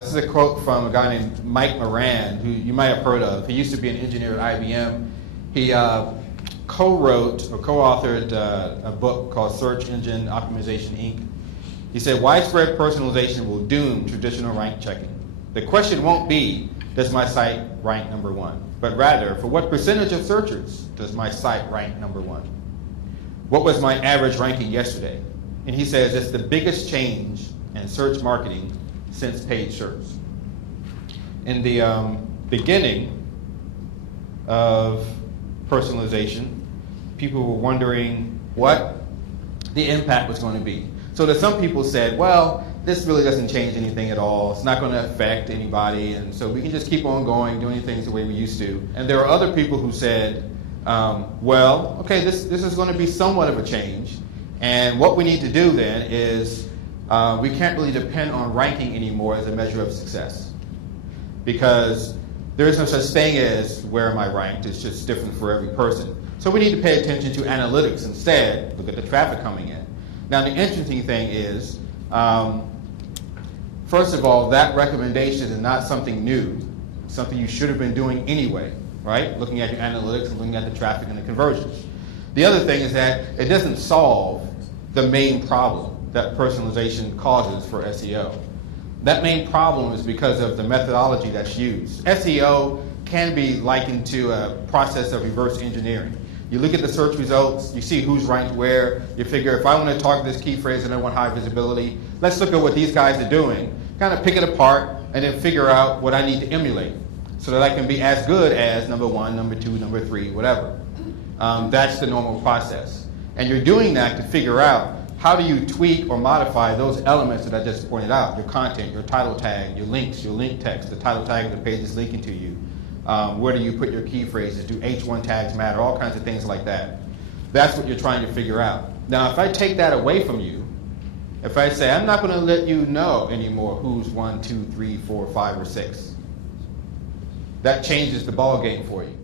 This is a quote from a guy named Mike Moran, who you might have heard of. He used to be an engineer at IBM. He co-wrote or co-authored a book called Search Engine Optimization, Inc. He said, widespread personalization will doom traditional rank checking. The question won't be, does my site rank number one? But rather, for what percentage of searchers does my site rank number one? What was my average ranking yesterday? And he says it's the biggest change in search marketing since paid search. In the beginning of personalization, people were wondering what the impact was going to be. So that some people said, well, this really doesn't change anything at all. It's not going to affect anybody, and so we can just keep on going, doing things the way we used to. And there are other people who said, well, okay, this is going to be somewhat of a change, and what we need to do then is we can't really depend on ranking anymore as a measure of success, because there is no such thing as where am I ranked. It's just different for every person. So we need to pay attention to analytics instead. Look at the traffic coming in. Now the interesting thing is, first of all, that recommendation is not something new, something you should have been doing anyway, right? Looking at your analytics and looking at the traffic and the conversions. The other thing is that it doesn't solve the main problem that personalization causes for SEO. That main problem is because of the methodology that's used. SEO can be likened to a process of reverse engineering. You look at the search results, you see who's ranked where, you figure if I want to target this key phrase and I want high visibility, let's look at what these guys are doing, kind of pick it apart, and then figure out what I need to emulate so that I can be as good as number one, number two, number three, whatever. That's the normal process. And you're doing that to figure out how do you tweak or modify those elements that I just pointed out, your content, your title tag, your links, your link text, the title tag of the page is linking to you. Where do you put your key phrases? Do H1 tags matter? All kinds of things like that. That's what you're trying to figure out. Now, if I take that away from you, if I say, I'm not going to let you know anymore who's 1, 2, 3, 4, 5, or 6, that changes the ball game for you.